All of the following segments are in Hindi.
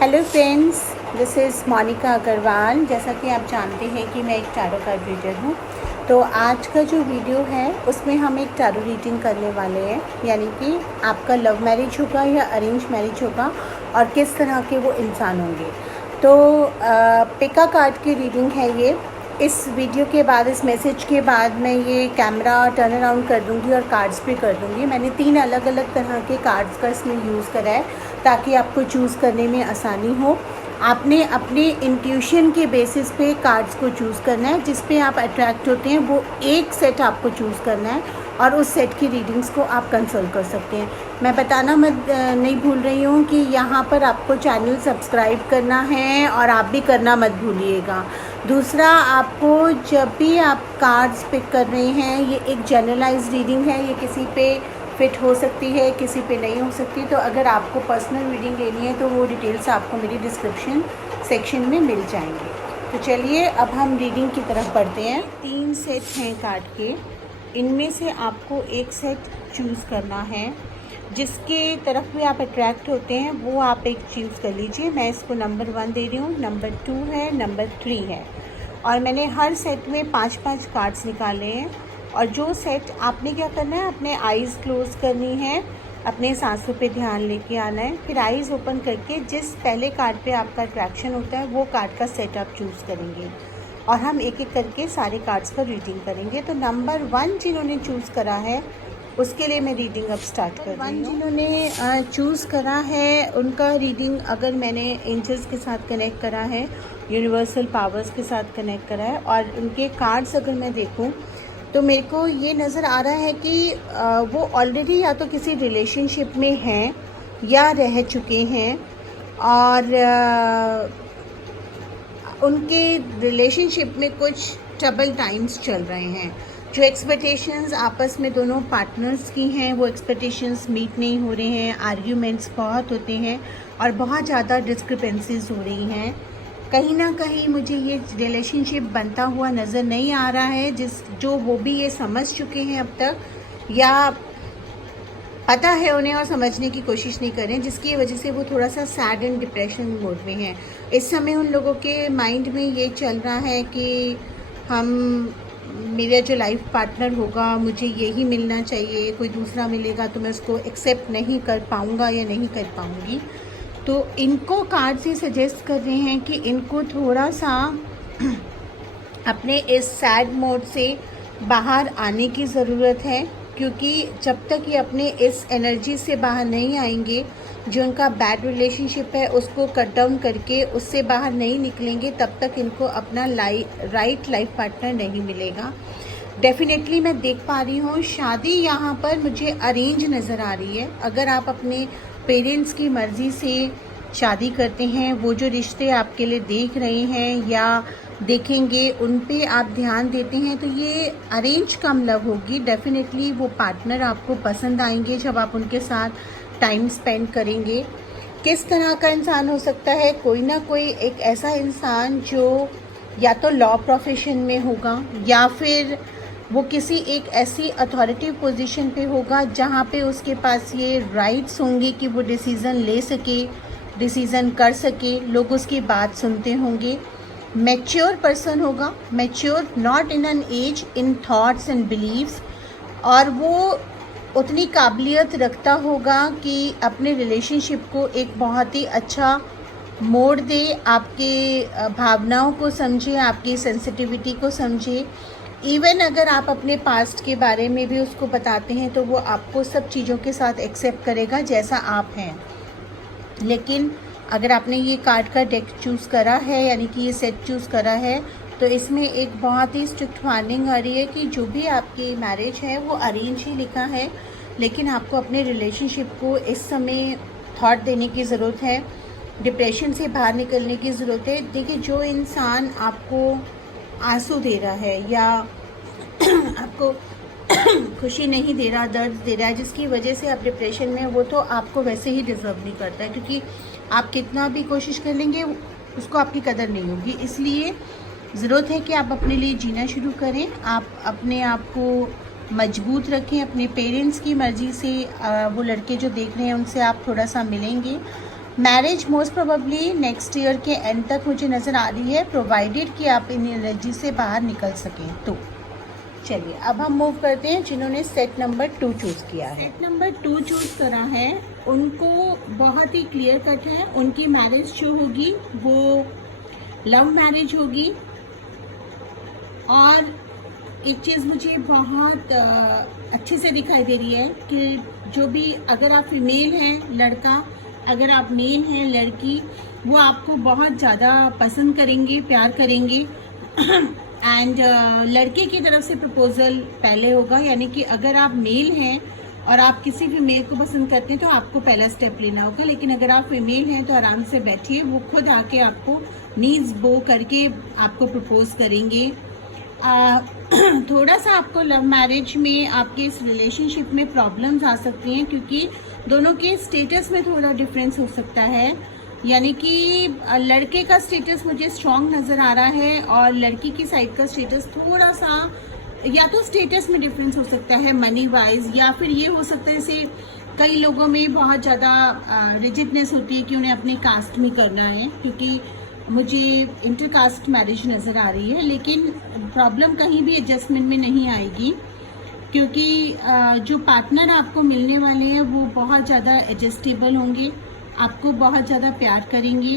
Hello friends, this is Monica Agarwal. जैसा कि आप जानते हैं कि मैं एक टैरो कार्ड रीडर हूँ। तो आज का जो वीडियो है उसमें हम एक टैरो रीडिंग करने वाले हैं, यानी कि आपका लव मैरिज होगा या अरेंज मैरिज होगा और किस तरह के वो इंसान होंगे। तो पिका कार्ड की रीडिंग है ये। इस वीडियो के बाद, इस मैसेज के बाद मैं ये कैमरा टर्न अराउंड कर दूँगी और कार्ड्स भी कर दूँगी। मैंने 3 अलग अलग तरह के कार्ड्स का इसमें यूज़ करा है ताकि आपको चूज़ करने में आसानी हो। आपने अपने इंट्यूशन के बेसिस पे कार्ड्स को चूज़ करना है, जिस पे आप अट्रैक्ट होते हैं वो एक सेट आपको चूज़ करना है और उस सेट की रीडिंग्स को आप कंसल्ट कर सकते हैं। मैं बताना नहीं भूल रही हूँ कि यहाँ पर आपको चैनल सब्सक्राइब करना है और आप भी करना मत भूलिएगा। दूसरा, आपको जब भी आप कार्ड्स पिक कर रहे हैं, ये एक जनरलाइज्ड रीडिंग है, ये किसी पे फिट हो सकती है, किसी पे नहीं हो सकती। तो अगर आपको पर्सनल रीडिंग लेनी है तो वो डिटेल्स आपको मेरी डिस्क्रिप्शन सेक्शन में मिल जाएंगे। तो चलिए अब हम रीडिंग की तरफ बढ़ते हैं। 3 सेट हैं कार्ड के, इनमें से आपको एक सेट चूज़ करना है। जिसके तरफ भी आप अट्रैक्ट होते हैं वो आप एक चूज़ कर लीजिए। मैं इसको नंबर 1 दे रही हूँ, नंबर 2 है, नंबर 3 है। और मैंने हर सेट में 5-5 कार्ड्स निकाले हैं। और जो सेट आपने क्या करना है, अपने आईज़ क्लोज़ करनी है, अपने सांसों पे ध्यान लेके आना है। फिर आईज़ ओपन करके जिस पहले कार्ड पे आपका अट्रैक्शन होता है वो कार्ड का सेट आप चूज़ करेंगे और हम एक एक करके सारे कार्ड्स का रीडिंग करेंगे। तो नंबर 1 जिन्होंने चूज़ करा है उसके लिए मैं रीडिंग अब स्टार्ट कर रही हूँ। जिन्होंने चूज़ करा है उनका रीडिंग, अगर मैंने एंजल्स के साथ कनेक्ट करा है, यूनिवर्सल पावर्स के साथ कनेक्ट करा है और उनके कार्ड्स अगर मैं देखूँ तो मेरे को ये नज़र आ रहा है कि वो ऑलरेडी या तो किसी रिलेशनशिप में हैं या रह चुके हैं और उनके रिलेशनशिप में कुछ ट्रबल टाइम्स चल रहे हैं। जो एक्सपेक्टेशंस आपस में दोनों पार्टनर्स की हैं वो एक्सपेक्टेशंस मीट नहीं हो रहे हैं, आर्ग्यूमेंट्स बहुत होते हैं और बहुत ज़्यादा डिस्क्रिपेंसीज हो रही हैं। कहीं ना कहीं मुझे ये रिलेशनशिप बनता हुआ नज़र नहीं आ रहा है, जो वो भी ये समझ चुके हैं अब तक, या पता है उन्हें और समझने की कोशिश नहीं कर रहे हैं, जिसकी वजह से वो थोड़ा सा सैड एंड डिप्रेशन मोड में हैं। इस समय उन लोगों के माइंड में ये चल रहा है कि मेरा जो लाइफ पार्टनर होगा मुझे यही मिलना चाहिए, कोई दूसरा मिलेगा तो मैं उसको एक्सेप्ट नहीं कर पाऊँगा या नहीं कर पाऊँगी। तो इनको कार्ड से सजेस्ट कर रहे हैं कि इनको थोड़ा सा अपने इस सैड मोड से बाहर आने की ज़रूरत है, क्योंकि जब तक ये अपने इस एनर्जी से बाहर नहीं आएंगे, जो उनका बैड रिलेशनशिप है उसको कट डाउन करके उससे बाहर नहीं निकलेंगे, तब तक इनको अपना राइट लाइफ पार्टनर नहीं मिलेगा। डेफिनेटली मैं देख पा रही हूँ शादी यहाँ पर मुझे अरेंज नज़र आ रही है। अगर आप अपने पेरेंट्स की मर्ज़ी से शादी करते हैं, वो जो रिश्ते आपके लिए देख रहे हैं या देखेंगे उन पे आप ध्यान देते हैं, तो ये अरेंज कम लव होगी। डेफिनेटली वो पार्टनर आपको पसंद आएंगे जब आप उनके साथ टाइम स्पेंड करेंगे। किस तरह का इंसान हो सकता है? कोई ना कोई एक ऐसा इंसान जो या तो लॉ प्रोफेशन में होगा या फिर वो किसी एक ऐसी अथॉरिटी पोजीशन पे होगा जहाँ पे उसके पास ये राइट्स होंगे कि वो डिसीज़न ले सके, डिसीज़न कर सके, लोग उसकी बात सुनते होंगे। मैच्योर पर्सन होगा, mature not in an age, in thoughts and beliefs, और वो उतनी काबिलियत रखता होगा कि अपने रिलेशनशिप को एक बहुत ही अच्छा मोड़ दे, आपके भावनाओं को समझे, आपकी सेंसिटिविटी को समझे। इवन अगर आप अपने पास्ट के बारे में भी उसको बताते हैं तो वो आपको सब चीज़ों के साथ एक्सेप्ट करेगा जैसा आप हैं। लेकिन अगर आपने ये कार्ड का डेक चूज़ करा है, यानी कि ये सेट चूज़ करा है, तो इसमें एक बहुत ही स्ट्रिक्ट वार्निंग आ रही है कि जो भी आपकी मैरिज है वो अरेंज ही लिखा है, लेकिन आपको अपने रिलेशनशिप को इस समय थॉट देने की ज़रूरत है, डिप्रेशन से बाहर निकलने की ज़रूरत है। देखिए, जो इंसान आपको आंसू दे रहा है या आपको खुशी नहीं दे रहा, दर्द दे रहा है, जिसकी वजह से आप डिप्रेशन में, वो तो आपको वैसे ही डिज़र्व नहीं करता है, क्योंकि आप कितना भी कोशिश कर लेंगे उसको आपकी कदर नहीं होगी। इसलिए ज़रूरत है कि आप अपने लिए जीना शुरू करें, आप अपने आप को मजबूत रखें। अपने पेरेंट्स की मर्ज़ी से वो लड़के जो देख रहे हैं उनसे आप थोड़ा सा मिलेंगे marriage most probably next year के एंड तक मुझे नज़र आ रही है, प्रोवाइडेड कि आप इन एनर्जी से बाहर निकल सकें तो। चलिए अब हम मूव करते हैं जिन्होंने सेट नंबर 2 चूज़ किया है। सेट नंबर 2 चूज़ करा है, उनको बहुत ही क्लियर कट है, उनकी मैरिज जो होगी वो लव मैरिज होगी। और एक चीज़ मुझे बहुत अच्छे से दिखाई दे रही है कि जो भी, अगर आप फीमेल हैं लड़का, अगर आप मेल हैं लड़की, वो आपको बहुत ज़्यादा पसंद करेंगे, प्यार करेंगे। एंड लड़के की तरफ से प्रपोजल पहले होगा, यानी कि अगर आप मेल हैं और आप किसी भी मेल को पसंद करते हैं तो आपको पहला स्टेप लेना होगा। लेकिन अगर आप फीमेल हैं तो आराम से बैठिए, वो खुद आके आपको नीज बो करके आपको प्रपोज करेंगे। थोड़ा सा आपको लव मैरिज में आपके इस रिलेशनशिप में प्रॉब्लम्स आ सकती हैं, क्योंकि दोनों के स्टेटस में थोड़ा डिफरेंस हो सकता है। यानी कि लड़के का स्टेटस मुझे स्ट्रॉन्ग नज़र आ रहा है और लड़की की साइड का स्टेटस थोड़ा सा, या तो स्टेटस में डिफरेंस हो सकता है मनी वाइज, या फिर ये हो सकता है जैसे कई लोगों में बहुत ज़्यादा रिजिडनेस होती है कि उन्हें अपने कास्ट में करना है, क्योंकि मुझे इंटरकास्ट मैरिज नज़र आ रही है। लेकिन प्रॉब्लम कहीं भी एडजस्टमेंट में नहीं आएगी, क्योंकि जो पार्टनर आपको मिलने वाले हैं वो बहुत ज़्यादा एडजस्टेबल होंगे, आपको बहुत ज़्यादा प्यार करेंगे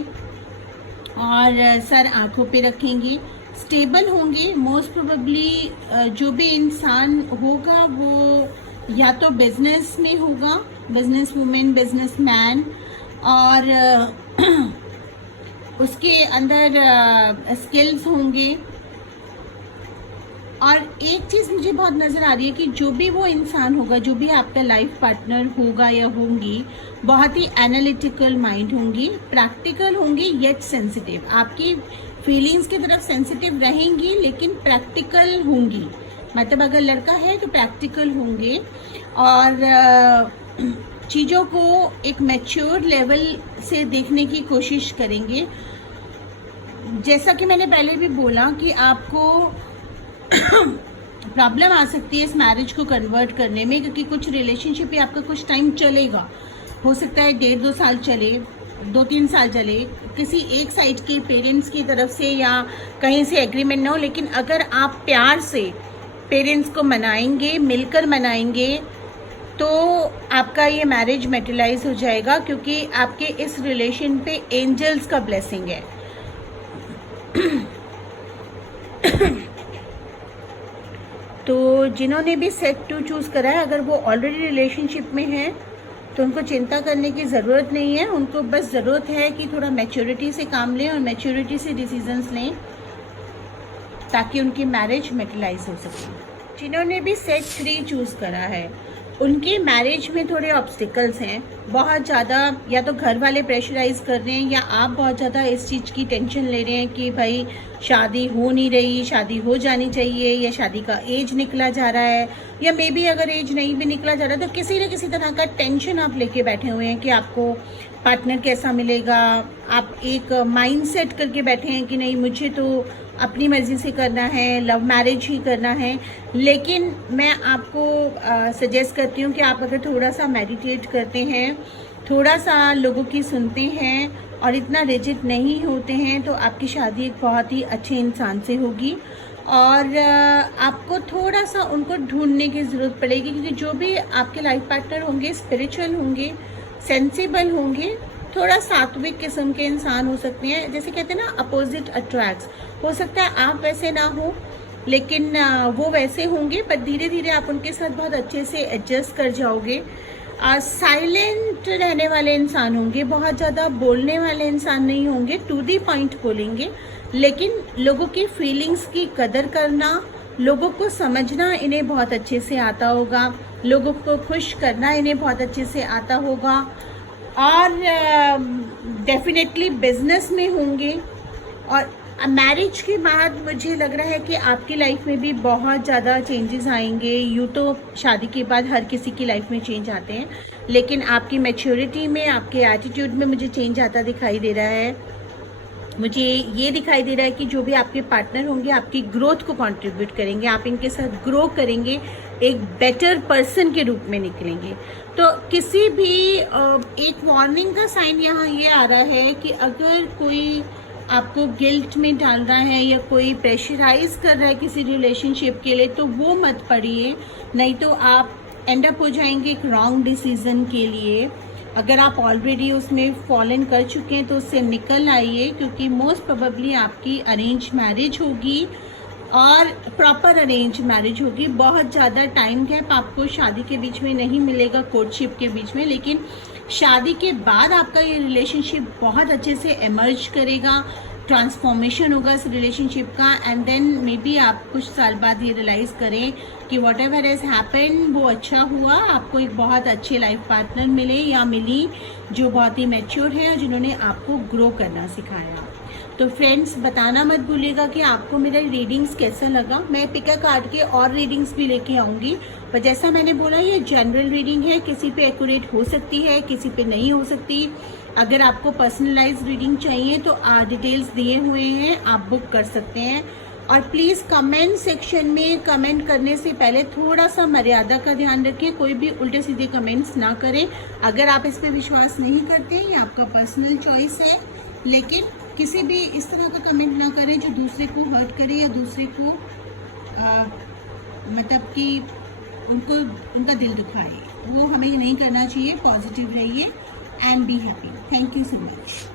और सर आंखों पे रखेंगे, स्टेबल होंगे। मोस्ट प्रोबेबली जो भी इंसान होगा वो या तो बिजनेस में होगा, बिजनेस वुमेन, बिजनेस मैन, और उसके अंदर स्किल्स होंगे। और एक चीज़ मुझे बहुत नज़र आ रही है कि जो भी वो इंसान होगा, जो भी आपका लाइफ पार्टनर होगा या होंगी, बहुत ही एनालिटिकल माइंड होंगी, प्रैक्टिकल होंगी, येट सेंसिटिव। आपकी फीलिंग्स की तरफ सेंसिटिव रहेंगी लेकिन प्रैक्टिकल होंगी। मतलब अगर लड़का है तो प्रैक्टिकल होंगे और चीज़ों को एक मैच्योर लेवल से देखने की कोशिश करेंगे। जैसा कि मैंने पहले भी बोला कि आपको प्रॉब्लम आ सकती है इस मैरिज को कन्वर्ट करने में, क्योंकि कुछ रिलेशनशिप ही आपका कुछ टाइम चलेगा, हो सकता है 1.5-2 साल चले, 2-3 साल चले, किसी एक साइड के पेरेंट्स की तरफ से या कहीं से एग्रीमेंट ना हो। लेकिन अगर आप प्यार से पेरेंट्स को मनाएंगे, मिलकर मनाएंगे, तो आपका ये मैरिज मेटेरियलाइज हो जाएगा, क्योंकि आपके इस रिलेशन पे एंजल्स का ब्लेसिंग है। तो जिन्होंने भी सेट 2 चूज़ करा है, अगर वो ऑलरेडी रिलेशनशिप में हैं तो उनको चिंता करने की ज़रूरत नहीं है। उनको बस ज़रूरत है कि थोड़ा मैच्योरिटी से काम लें और मैच्योरिटी से डिसीजंस लें, ताकि उनकी मैरिज मेटेरियलाइज हो सके। जिन्होंने भी सेट 3 चूज़ करा है, उनकी मैरिज में थोड़े ऑब्स्टिकल्स हैं बहुत ज़्यादा, या तो घर वाले प्रेशराइज कर रहे हैं या आप बहुत ज़्यादा इस चीज़ की टेंशन ले रहे हैं कि भाई शादी हो नहीं रही, शादी हो जानी चाहिए, या शादी का एज निकला जा रहा है, या मे बी अगर एज नहीं भी निकला जा रहा है तो किसी न किसी तरह का टेंशन आप लेके बैठे हुए हैं कि आपको पार्टनर कैसा मिलेगा। आप एक माइंडसेट करके बैठे हैं कि नहीं, मुझे तो अपनी मर्ज़ी से करना है, लव मैरिज ही करना है। लेकिन मैं आपको सजेस्ट करती हूँ कि आप अगर थोड़ा सा मेडिटेट करते हैं, थोड़ा सा लोगों की सुनते हैं और इतना रिजिड नहीं होते हैं, तो आपकी शादी एक बहुत ही अच्छे इंसान से होगी। और आपको थोड़ा सा उनको ढूंढने की ज़रूरत पड़ेगी, क्योंकि जो भी आपके लाइफ पार्टनर होंगे स्पिरिचुअल होंगे, सेंसिबल होंगे, थोड़ा सात्विक किस्म के इंसान हो सकते हैं। जैसे कहते हैं ना, अपोजिट अट्रैक्ट्स। हो सकता है आप वैसे ना हो लेकिन वो वैसे होंगे, पर धीरे धीरे आप उनके साथ बहुत अच्छे से एडजस्ट कर जाओगे। साइलेंट रहने वाले इंसान होंगे, बहुत ज़्यादा बोलने वाले इंसान नहीं होंगे, टू दी पॉइंट बोलेंगे, लेकिन लोगों की फीलिंग्स की कदर करना, लोगों को समझना इन्हें बहुत अच्छे से आता होगा, लोगों को खुश करना इन्हें बहुत अच्छे से आता होगा। और डेफिनेटली बिजनेस में होंगे। और मैरिज के बाद मुझे लग रहा है कि आपकी लाइफ में भी बहुत ज़्यादा चेंजेस आएंगे। यूँ तो शादी के बाद हर किसी की लाइफ में चेंज आते हैं, लेकिन आपकी मैच्योरिटी में, आपके एटीट्यूड में मुझे चेंज आता दिखाई दे रहा है। मुझे ये दिखाई दे रहा है कि जो भी आपके पार्टनर होंगे आपकी ग्रोथ को कंट्रीब्यूट करेंगे, आप इनके साथ ग्रो करेंगे, एक बेटर पर्सन के रूप में निकलेंगे। तो किसी भी एक वार्निंग का साइन यहाँ ये आ रहा है कि अगर कोई आपको गिल्ट में डाल रहा है या कोई प्रेशराइज कर रहा है किसी रिलेशनशिप के लिए, तो वो मत पढ़िए, नहीं तो आप एंड अप हो जाएंगे एक रॉन्ग डिसीजन के लिए। अगर आप ऑलरेडी उसमें फॉलन कर चुके हैं तो उससे निकल आइए, क्योंकि मोस्ट प्रोबेबली आपकी अरेंज मैरिज होगी और प्रॉपर अरेंज मैरिज होगी। बहुत ज़्यादा टाइम गैप आपको शादी के बीच में नहीं मिलेगा, कोर्टशिप के बीच में, लेकिन शादी के बाद आपका ये रिलेशनशिप बहुत अच्छे से एमर्ज करेगा, ट्रांसफॉर्मेशन होगा इस रिलेशनशिप का, एंड देन मे बी आप कुछ साल बाद ये रियलाइज़ करें कि वॉट एवर हैज़ हैपन वो अच्छा हुआ, आपको एक बहुत अच्छे लाइफ पार्टनर मिले या मिली जो बहुत ही मैच्योर है और जिन्होंने आपको ग्रो करना सिखाया। तो फ्रेंड्स, बताना मत भूलिएगा कि आपको मेरा रीडिंग्स कैसा लगा। मैं पिका कार्ड के और रीडिंग्स भी लेके आऊँगी, पर जैसा मैंने बोला ये जनरल रीडिंग है, किसी पे एक्यूरेट हो सकती है, किसी पे नहीं हो सकती। अगर आपको पर्सनलाइज रीडिंग चाहिए तो डिटेल्स दिए हुए हैं, आप बुक कर सकते हैं। और प्लीज़ कमेंट सेक्शन में कमेंट करने से पहले थोड़ा सा मर्यादा का ध्यान रखें, कोई भी उल्टे सीधे कमेंट्स ना करें। अगर आप इस पर विश्वास नहीं करते, ये आपका पर्सनल चॉइस है, लेकिन किसी भी इस तरह का कमेंट ना करें जो दूसरे को हर्ट करे या दूसरे को मतलब कि उनको उनका दिल दुखाए। वो हमें नहीं करना चाहिए। पॉजिटिव रहिए and be happy. Thank you so much.